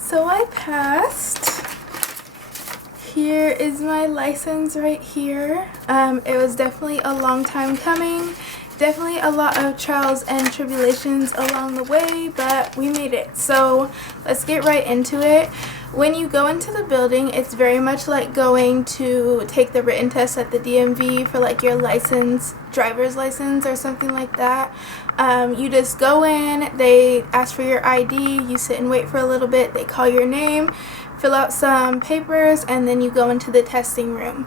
So I passed. Here is my license right here. It was definitely a long time coming. Definitely a lot of trials and tribulations along the way, but we made it. So let's get right into it. When you go into the building, it's very much like going to take the written test at the DMV for like your license, driver's license or something like that. You just go in, they ask for your ID, you sit and wait for a little bit, they call your name, fill out some papers, and then you go into the testing room.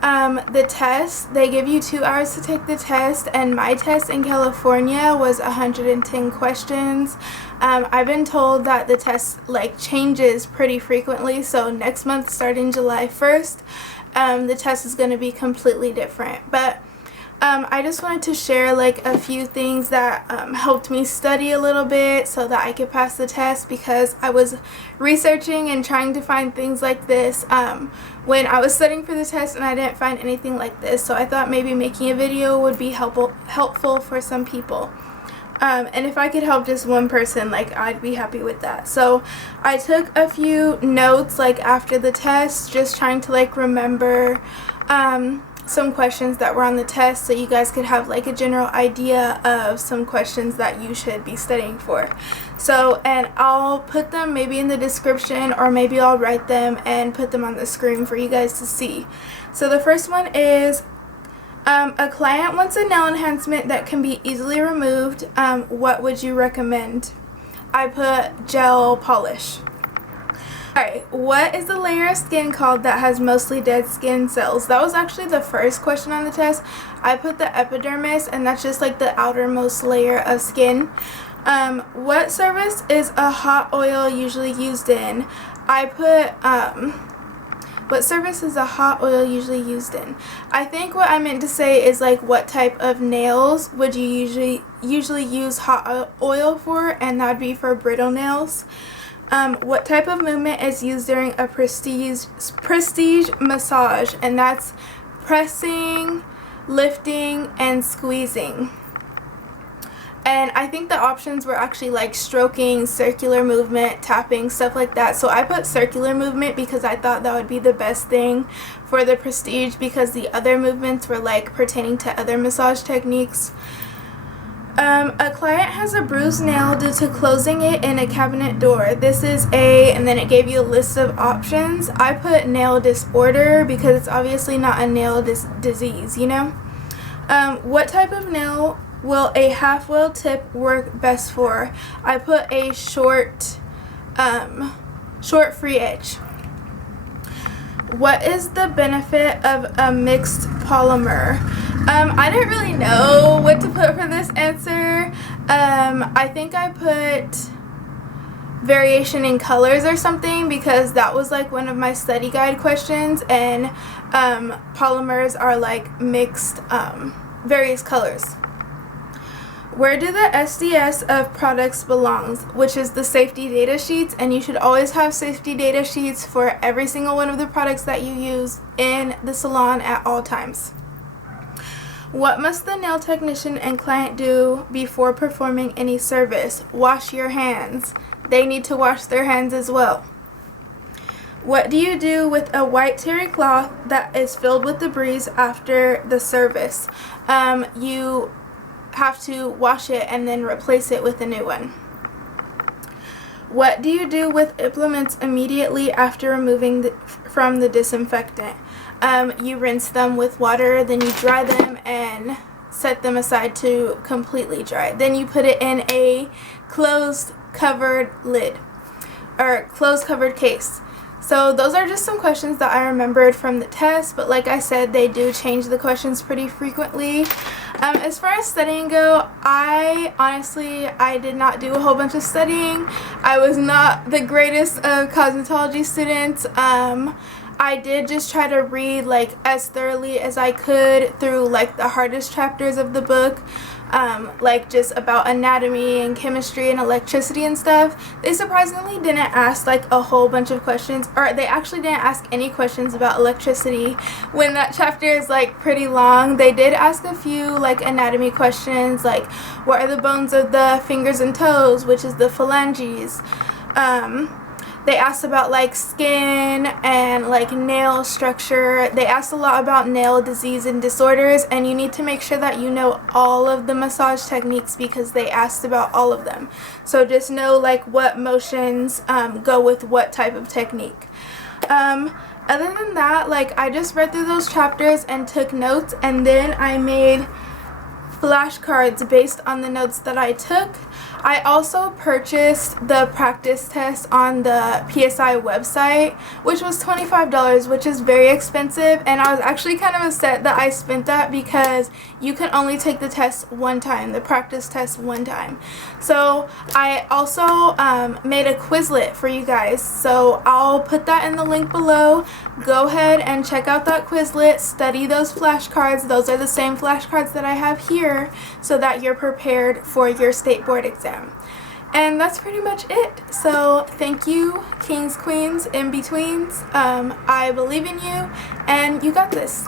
The test, they give you 2 hours to take the test, and my test in California was 110 questions. I've been told that the test changes pretty frequently, so next month starting July 1st, the test is going to be completely different. But I just wanted to share a few things that helped me study a little bit so that I could pass the test, because I was researching and trying to find things like this when I was studying for the test, and I didn't find anything like this, so I thought maybe making a video would be helpful for some people. And if I could help just one person, I'd be happy with that. So I took a few notes after the test, just trying to remember some questions that were on the test, so you guys could have a general idea of some questions that you should be studying for. So, and I'll put them maybe in the description, or maybe I'll write them and put them on the screen for you guys to see. So the first one is, a client wants a nail enhancement that can be easily removed. What would you recommend? I put gel polish. Alright, what is the layer of skin called that has mostly dead skin cells? That was actually the first question on the test. I put the epidermis, and that's just the outermost layer of skin. What surface is a hot oil usually used in? I put, what surface is a hot oil usually used in? I think what I meant to say is what type of nails would you usually use hot oil for, and that'd be for brittle nails. What type of movement is used during a prestige massage? And that's pressing, lifting, and squeezing. And I think the options were actually stroking, circular movement, tapping, stuff like that. So I put circular movement because I thought that would be the best thing for the prestige, because the other movements were pertaining to other massage techniques. A client has a bruised nail due to closing it in a cabinet door. This is and then it gave you a list of options. I put nail disorder because it's obviously not a nail disease, you know? What type of nail will a half-wheel tip work best for? I put a short free edge. What is the benefit of a mixed polymer? I didn't really know what to put for this answer. I think I put variation in colors or something, because that was one of my study guide questions, and polymers are mixed various colors. Where do the SDS of products belong? Which is the safety data sheets, and you should always have safety data sheets for every single one of the products that you use in the salon at all times. What must the nail technician and client do before performing any service? Wash your hands. They need to wash their hands as well. What do you do with a white terry cloth that is filled with debris after the service? You have to wash it and then replace it with a new one. What do you do with implements immediately after removing from the disinfectant? You rinse them with water, then you dry them and set them aside to completely dry. Then you put it in a closed covered case. So those are just some questions that I remembered from the test, but like I said, they do change the questions pretty frequently. As far as studying go, I did not do a whole bunch of studying. I was not the greatest of cosmetology students. I did just try to read as thoroughly as I could through the hardest chapters of the book, just about anatomy and chemistry and electricity and stuff. They surprisingly didn't ask a whole bunch of questions, or they actually didn't ask any questions about electricity when that chapter is pretty long. They did ask a few anatomy questions, what are the bones of the fingers and toes, which is the phalanges. They asked about like skin and like nail structure. They asked a lot about nail disease and disorders, and you need to make sure that you know all of the massage techniques because they asked about all of them. So just know like what motions go with what type of technique. Other than that, like I just read through those chapters and took notes, and then I made flashcards based on the notes that I took. I also purchased the practice test on the PSI website, which was $25, which is very expensive, and I was actually kind of upset that I spent that because you can only take the test one time, the practice test one time. So I also made a Quizlet for you guys, so I'll put that in the link below. Go ahead and check out that Quizlet, study those flashcards. Those are the same flashcards that I have here so that you're prepared for your state board exam. And that's pretty much it. So thank you, kings, queens, in-betweens. I believe in you, and you got this.